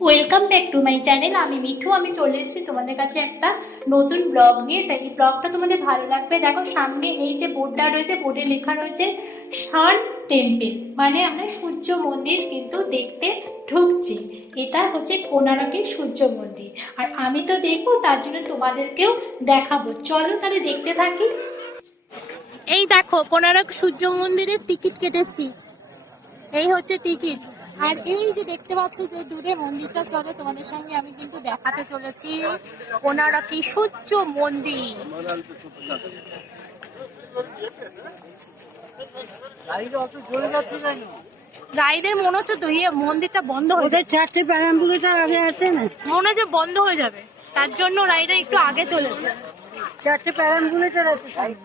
Welcome back to my channel আমি মিঠু, আমি চলে এসেছি তোমাদের কাছে একটা নতুন ব্লগ নিয়ে। তাই এই ব্লগটা তোমাদের ভালো লাগবে। দেখো, সামনে এই যে বোর্ডটা রয়েছে, বোর্ডে লেখা রয়েছে, শান টেম্পেল। মানে আমরা সূর্য মন্দির কিন্তু দেখতে ঢুকছি। এটা হচ্ছে কোনারকের সূর্য মন্দির। আর আমি তো দেখব, তার জন্য তোমাদেরকেও দেখাবো। চলো তাহলে দেখতে থাকি। এই দেখো কোনারক সূর্য মন্দিরের টিকিট কেটেছি। এই হচ্ছে টিকিট। আর এই যে দেখতে পাচ্ছ যে দূরে মন্দিরটা চলে তোমাদের সঙ্গে আমি কিন্তু দেখাতে চলেছি কোনারকি সূর্য মন্দির। রাইদের মনে হচ্ছে তো ইয়ে মন্দিরটা বন্ধ হয়ে ওদের চারটে প্যারাম্বুলেটার আগে আছে না? মনে হচ্ছে বন্ধ হয়ে যাবে। তার জন্য রাইডার একটু আগে চলেছে। চারটে প্যারাম্বুলেটার আছে। সাইডে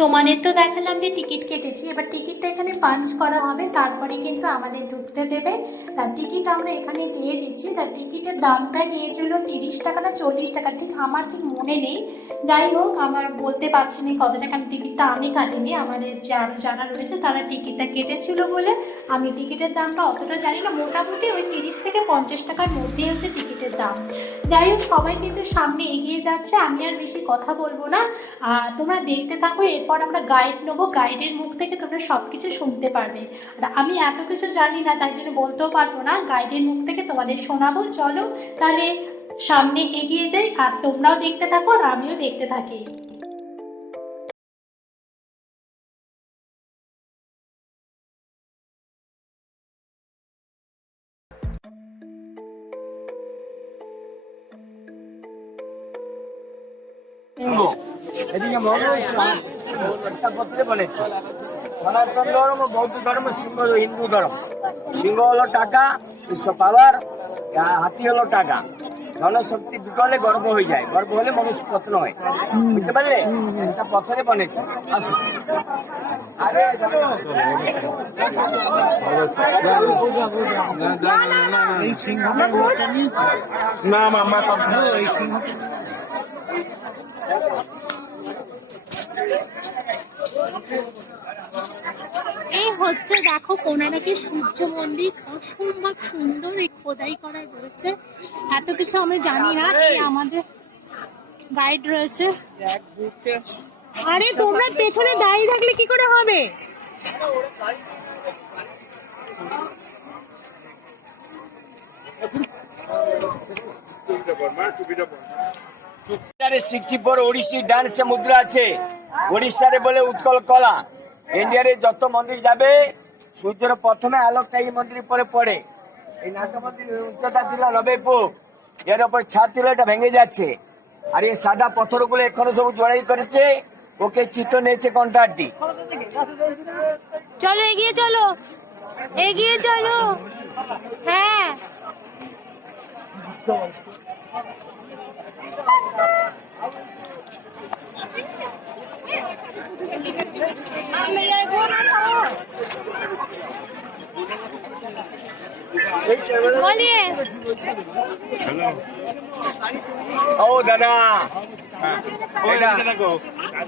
তোমাদের তো দেখালাম যে টিকিট কেটেছি। এবার টিকিটটা এখানে পাঞ্চ করা হবে, তারপরে কিন্তু আমাদের ঢুকতে দেবে। তার টিকিট আমরা এখানে দিয়ে দিচ্ছি। তার টিকিটের দামটা নিয়েছিল তিরিশ টাকা না চল্লিশ টাকা। ঠিক আমার ঠিক মনে নেই। যাই হোক, আমার বলতে পারছি না কত টাকা টিকিটটা আমি কাটিনি। আমাদের যে আরও যারা রয়েছে তারা টিকিটটা কেটেছিল বলে আমি টিকিটের দামটা অতটা জানি না। মোটামুটি ওই তিরিশ থেকে পঞ্চাশ টাকার মধ্যেই হচ্ছে টিকিটের দাম। যাই হোক, সবাই কিন্তু সামনে এগিয়ে যাচ্ছে। আমি আর বেশি কথা বলব না। তোমরা দেখতে থাকো, এরপর আমরা গাইড নেব। গাইডের মুখ থেকে তোমরা সব কিছু শুনতে পারবে। আর আমি এত কিছু জানি না, তাই জন্য বলতেও পারব না। গাইডের মুখ থেকে তোমাদের শোনাবো। চলো, তাহলে সামনে এগিয়ে যাই। আর তোমরাও দেখতে থাকো, আর আমিও দেখতে থাকি। এদিকে একটা পত্রে বলেছে সনাতন ধর্ম বৌদ্ধ ধর্ম সিংহ হিন্দু ধর্ম সিংহ হলো টাকা বিশ্ব পাওয়ার হাতি হলো টাকা জনশক্তি দুটো হলে গর্ব হয়ে যায় গর্ব হলে মনুষ্য পতন হয় বুঝতে পারলে একটা পথরে বনেছে আসুন না। মামা সব এই হচ্ছে দেখো কোনারকের সূর্য মন্দির। অসম্ভব সুন্দর এই খোদাই করা রয়েছে। এত কিছু আমি জানি না আমাদের গাইড রয়েছে। আরে তোমরা পেছনে দাঁড়িয়ে থাকলে কি করে হবে? সিক্সটি ফোর ওড়িশি ডান্স মুদ্রা আছে। ওড়িশারে বলে উৎকল কলা। ইন্ডিয়ারে যত মন্দির যাবে, সূর্যের প্রথমে আলোকটা এই মন্দির পরে পড়ে। এই নাট মন্দির উচ্চতা ছিল নবে ফুট। এর উপর ছাদ ছিল এটা ভেঙে যাচ্ছে। আর এই সাদা পাথরগুলো এখনও সব জড়াই করেছে। ওকে চিত্র নিয়েছে কন্ট্রাক্টটি চলো, এগিয়ে চলো। এগিয়ে চলো। হ্যাঁ। ও দাদা। এটা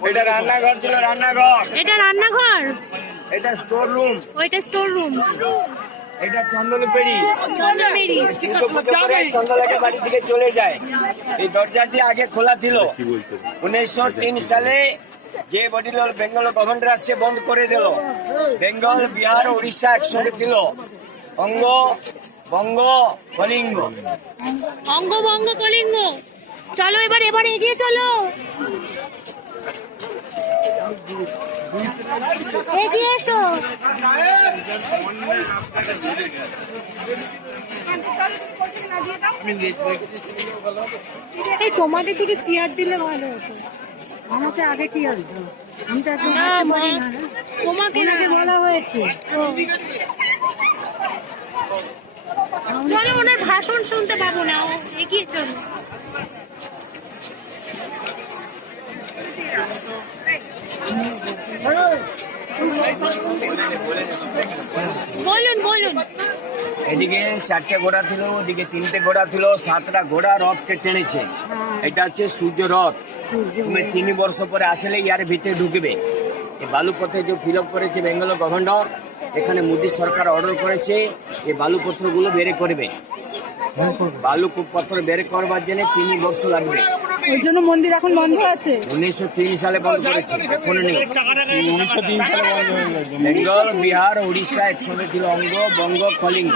এটা রান্নাঘর ছিল রান্নাঘর। এটা রান্নাঘর? এটা স্টোর রুম ওইটা স্টোর রুম এটা চন্দনপেড়ি। চন্দ্রমেরি চন্দ্রলেখা বাড়ি থেকে চলে যায়। এই দরজাটি আগে খোলা ছিল। উনিশশো তিন সালে যে বডিল বেঙ্গল গভর্নর আসছে বন্ধ করে দিল। বেঙ্গল, বিহার উড়িষ্যা একসঙ্গে ছিল অঙ্গ, বঙ্গ, কলিঙ্গ। অঙ্গ, বঙ্গ, কলিঙ্গ। চলো এবার এবার এগিয়ে চলো। এগিয়ে এসো। এই তোমাদের দিকে চেয়ার দিলে ভালো হতো। আমাকে আগে কি আসব আমি তো। তোমাকে বলা হয়েছে। চলো ওনার ভাষণ শুনতে পাবো না। এগিয়ে চলো। বলুন বলুন। এদিকে চারটে ঘোড়া ছিল ওদিকে তিনটে ঘোড়া ছিল সাতটা ঘোড়া রথকে টেনেছে। এটা হচ্ছে সূর্য রথ। তুমি তিন বর্ষ পরে আসলে ইয়ার ভিতরে ঢুকবে। এই বালুপথে যে ফিল আপ করেছে বেঙ্গল গভর্নর এখানে মোদী সরকার অর্ডার করেছে এই বালুপত্রগুলো বেড়ে করবে। বালু পত্র বের করবার জন্য তিন বর্ষ লাগবে। ওই জন্য মন্দির এখন বন্ধ আছে। উনিশশো তিন সালে বন্ধ করেছে, এখন নেই। বেঙ্গল, বিহার, উড়িষ্যা একসঙ্গে ছিল অঙ্গ বঙ্গ, কলিঙ্গ।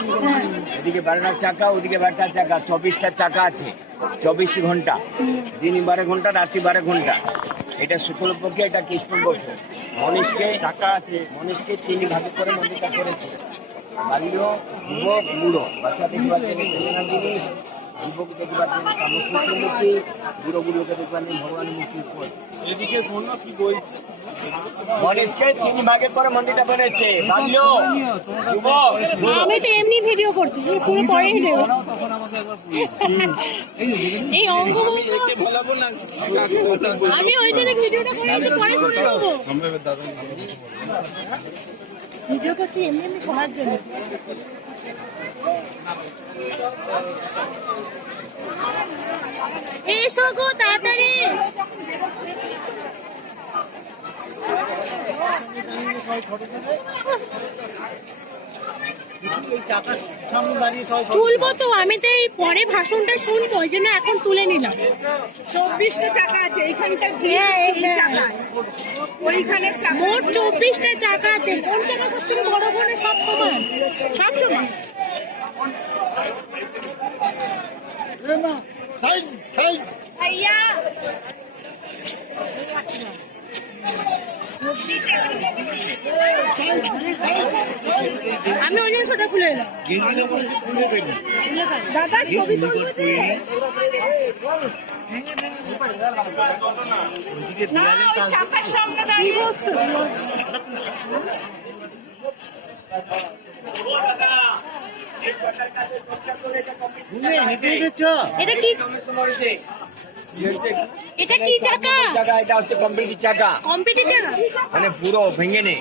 এদিকে বারোটা চাকা, ওদিকে বারোটা চাকা, চব্বিশটা চাকা আছে, চব্বিশ ঘণ্টা। দিন বারো ঘণ্টা, রাত্রি বারো ঘণ্টা। এটা শুক্লপক্ষে, এটা কৃষ্ণপক্ষ মনীষকে চাকা আছে মনীষকে তিন ভাগে করে মন্দিরটা করেছে। বাল্য যুবক, বুড়ো। বাচ্চা দেখবার জন্য জিনিস যুবক দেখবার জন্য কামসূত্র মূর্তি বুড়ো বুড়োকে দেখবার জন্য ভগবান মূর্তি উপর এদিকে শোনো কি বলছে। তিন ভাগে করে মন্দিরটা বেড়েছে আমি তো এমনি ভিডিও করছি তুমি পরে ভিডিও এই অঙ্গ বলাবো না। আমি ওই জন্য ভিডিওটা করেছি পরে শুনে নেব। আমরা এবার দাদা ভিডিও করছি এমনি এমনি শোনার জন্য। এসো গো তাড়াতাড়ি। তুলবো তো আমি তো এই পরে ভাষণটা শুনব ওই জন্য এখন তুলে নিলাম। চব্বিশটা চাকা আছে এইখানটা হ্যাঁ, হ্যাঁ। ওইখানে মোট চব্বিশটা চাকা আছে। কোন চাকা সব থেকে বড়? কোন সব সমান? সব সমান। আমি ওই জন্য ছোট খুলে এলাম দাদা ছবি সামনে দাঁড়িয়ে। এটা কি এটা কি? চাকা এটা হচ্ছে কমপ্লিট চাকা? কম্পিটিটর? মানে পুরো ভেঙে নেই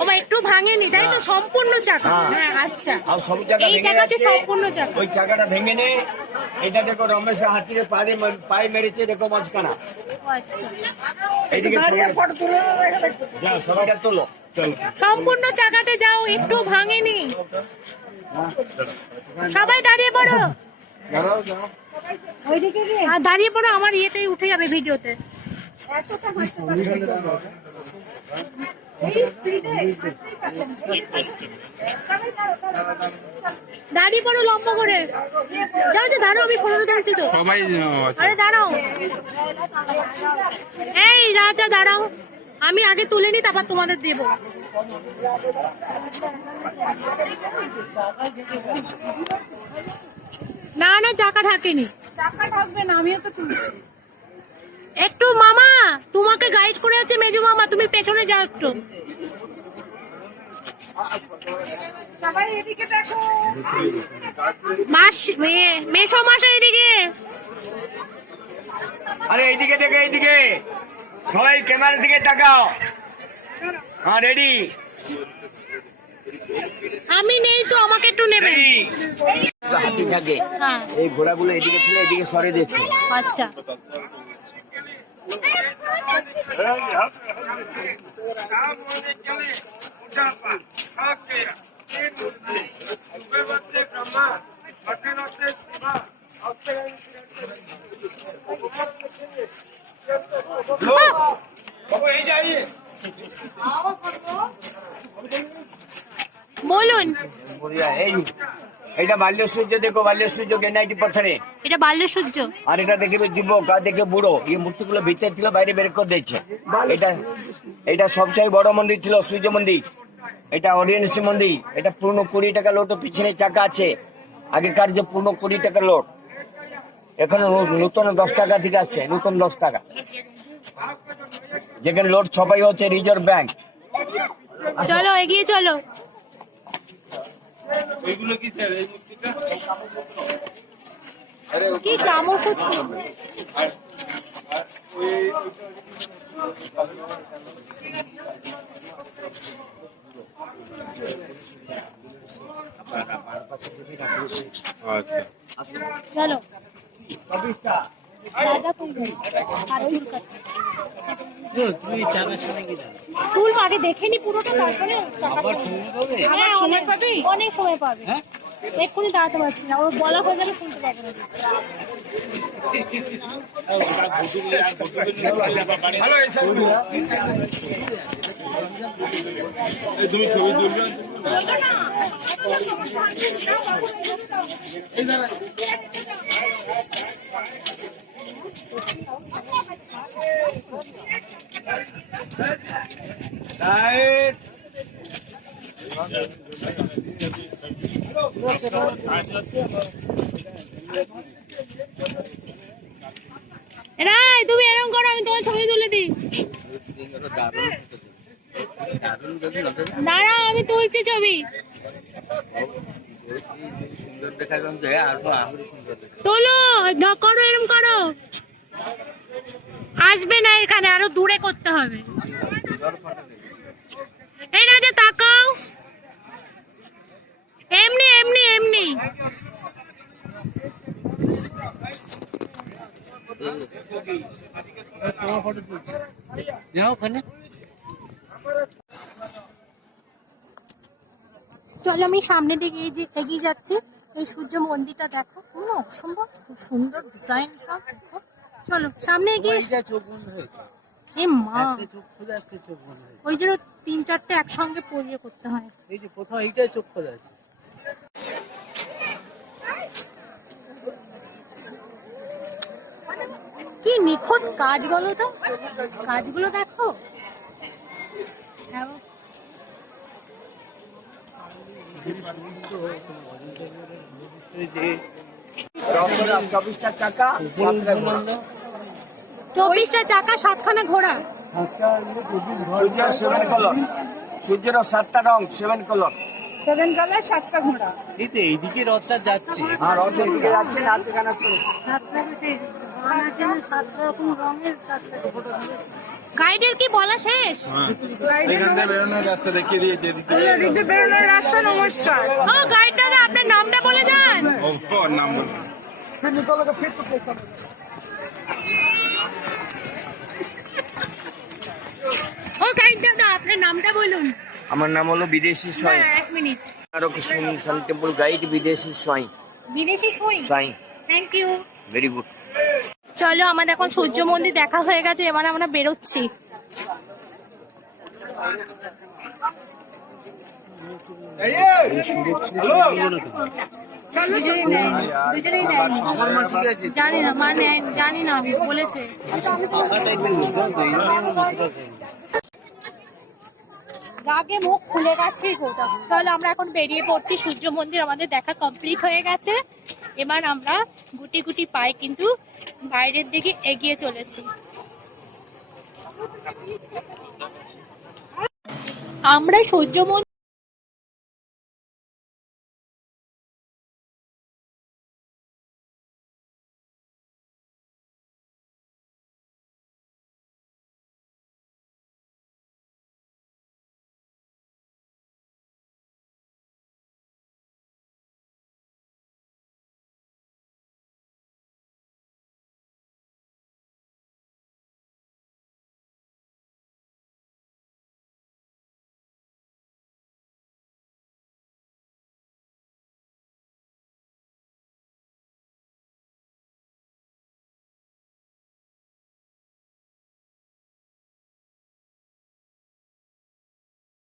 ও একটু ভাঙেনি তাই তো হ্যাঁ। সম্পূর্ণ চাকা। হ্যাঁ। হ্যাঁ আচ্ছা। আর সব চাকা এই চাকা হচ্ছে সম্পূর্ণ চাকা। ওই চাকাটা ভেঙে নে। এটা দেখো রমেশ হাতিরে পায়ে পায়ে মেরেছে দেখো মাঝখানা। আচ্ছা। এইদিকে যাও ছবিটা তোলো সম্পূর্ণ চাকাতে যাও একটু ভাঙেনি সবাই দাঁড়িয়ে পড়ো। আর দাঁড়িয়ে পড়ো আমার ইয়েতেই উঠে যাবে ভিডিওতে। দাঁড়িয়ে পড়ো লম্বা করে। যাও যে দাঁড়াও আমি ফোনে দাঁড়াচ্ছি তো। সবাই আচ্ছা। আরে দাঁড়াও। এই রাজা দাঁড়াও। আমি আগে তুলে নি তারপর তোমাদের দেব। না না চাকা ঢাকেনি। চাকা থাকবে না আমিও তো তুলছি। একটু মামা তোমাকে গাইড করে আছে মেজু মামা তুমি পেছনে যাও একটু। সবাই এদিকে দেখো। মাস মেয়ে মেশো মাসা এদিকে। আরে এইদিকে দেখো এইদিকে। সবাই ক্যামেরার দিকে তাকাও। হ্যাঁ রেডি আমি নেই তো আমাকে একটু নেবে রেডি হাতি থাকে হ্যাঁ। এই ঘোড়াগুলো এদিকে ছিল এদিকে সরে দিচ্ছে আচ্ছা। বলুন। এইটা বাল্য সূর্য দেখো বাল্য সূর্য গেনাইটি পথরে? এটা বাল্য সূর্য। আর এটা দেখবে যুবক আর দেখবে বুড়ো এই মূর্তিগুলো ভিতরে ছিল বাইরে বের করে দিয়েছে। এটা এটা সবচেয়ে বড় মন্দির ছিল সূর্য মন্দির। এটা অরিয়েন্সি মন্দির। এটা পূর্ণ কুড়ি টাকা লোট পিছনে চাকা আছে। আগেকার যে পূর্ণ কুড়ি টাকা লোট এখানে নতুন দশ টাকা থেকে আসছে নতুন দশ টাকা। যেখানে লোড ছপাই হচ্ছে রিজার্ভ ব্যাংক। চলো এগিয়ে চলো। এইগুলো কি স্যার এই মূর্তিটা? কি কামড় আচ্ছা। চলো। তুল আগে দেখে নি পুরোটা তারপরে শুনবি। হ্যাঁ, সময় পাবি? অনেক সময় পাবে। এক্ষুনি দাঁড়াতে পারছি না ওর বলা হয়ে যাবে শুনতে পাবে না। গুলো। তুমি ছবি তুলবে? রাই তুমি এরকম করো, আমি তোমার ছবি তুলে দিই। দাঁড়াও, আমি তুলছি ছবি। তোলো করো এরকম করো। আসবে না এখানে, আরও দূরে করতে হবে। এই না যে তাকাও এমনি। চলো আমি সামনের দিকে এই যে এগিয়ে যাচ্ছি এই সূর্য মন্দিরটা দেখো। পুরো অসম্ভব খুব সুন্দর ডিজাইন সব দেখো। চলো সামনে এগিয়ে এসো। চোখ বন্ধ হয়েছে। এ মা। ওই জন্য তিন চারটে একসঙ্গে পরিয়ে করতে হয়। এই যে প্রথম এইটাই চোখ খোলা আছে। নিখুঁত কাজ বলো তো? কাজগুলো দেখো। হ্যাঁ, চব্বিশটা চাকা চব্বিশটা চাকা সাতখানা ঘোড়া। সূর্যের সেভেন কলর সূর্যের সাতটা রং সেভেন কলর সেভেন কালার সাতটা ঘোড়া। এই তো এইদিকে রথটা যাচ্ছে। আর রথের দিকে যাচ্ছে নাচে গানা চলছে গাইডের কি বলা শেষ? রাস্তা দেখিয়ে দিয়েছে রাস্তা নমস্কার। ও গাইড দাদা আপনার নামটা বলে দেন। ও ওর নাম ও গাইড দাদা আপনার নামটা বলুন। আমার নাম হলো বিদেশি হ্যাঁ এক মিনিট। আরও কিছু সান টেম্পল গাইড বিদেশি সোয়াইন বিদেশি সই সোয়াইন থ্যাংক ইউ ভেরি গুড চলো আমাদের এখন সূর্য মন্দির দেখা হয়ে গেছে এবার আমরা বেরোচ্ছি দুজনেই নেয়নি, দুজনেই নেয়নি। আমার মা ঠিক আছে জানি না মা জানি না আমি। রাগে মুখ খুলে গেছে চলো আমরা এখন বেরিয়ে পড়ছি সূর্য মন্দির আমাদের দেখা কমপ্লিট হয়ে গেছে এবার আমরা গুটি গুটি পাই কিন্তু বাইরের দিকে এগিয়ে চলেছি। আমরা সূর্য